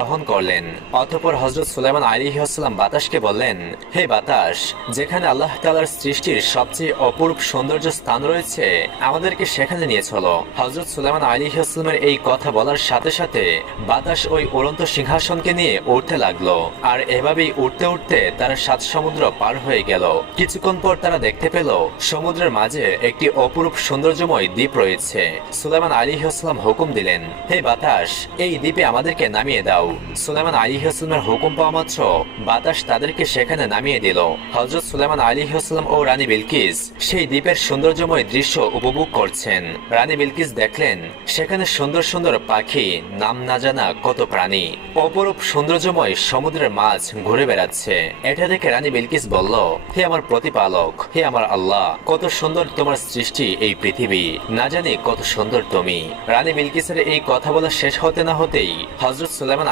গ্রহণ করলেন। অতঃপর হযরত সুলাইমান আলাইহিস সালাম বাতাসকে বললেন, হে বাতাস, যেখানে আল্লাহ তাআলার সৃষ্টির সবচেয়ে অপূর্ব সৌন্দর্য স্থান রয়েছে, আমাদেরকে সেখানে নিয়ে চলো। হযরত সুলাইমান আলাইহিস সালামের এই কথা বলার সাথে সাথে বাতাস ওই উড়ন্ত সিংহাসনকে নিয়ে উড়তে লাগলো। আর এভাবেই উড়তে উড়তে তারা 7 সমুদ্র পার হয়ে গেল। কিছুক্ষণ পর তারা দেখতে পেল সমুদ্রের মাঝে একটি অপূর্ব সৌন্দর্যময় দ্বীপ রয়েছে। সুলাইমান আলাইহিস সালাম হুকুম দিলেন, হে বাতাস, এই দ্বীপে আমাদেরকে নামিয়ে দাও। সুলাইমান আলাইহিস সালামের হুকুম পাওয়া মাত্র বাতাস তাদেরকে সেখানে নামিয়ে দিল। হযরত সুলাইমান আলাইহিস সালাম ও রানী বিলকিস সেই দ্বীপের সৌন্দর্যময় দৃশ্য উপভোগ করছেন। রানী বিলকিস দেখলেন সেখানে সুন্দর সুন্দর পাখি, নাম না জানা কত প্রাণী, অপরূপ সৌন্দর্যময় সমুদ্রের মাছ ঘুরে বেড়াচ্ছে। এটা দেখে রানী বিলকিস বলল, হে আমার প্রতিপালক, হে আমার আল্লাহ, কত সুন্দর তোমার সৃষ্টি এই পৃথিবী, না জানি কত সুন্দর তুমি। রানী বিলকিসের এই কথা বলা শেষ হতে না হতেই হযরত সুলাইমান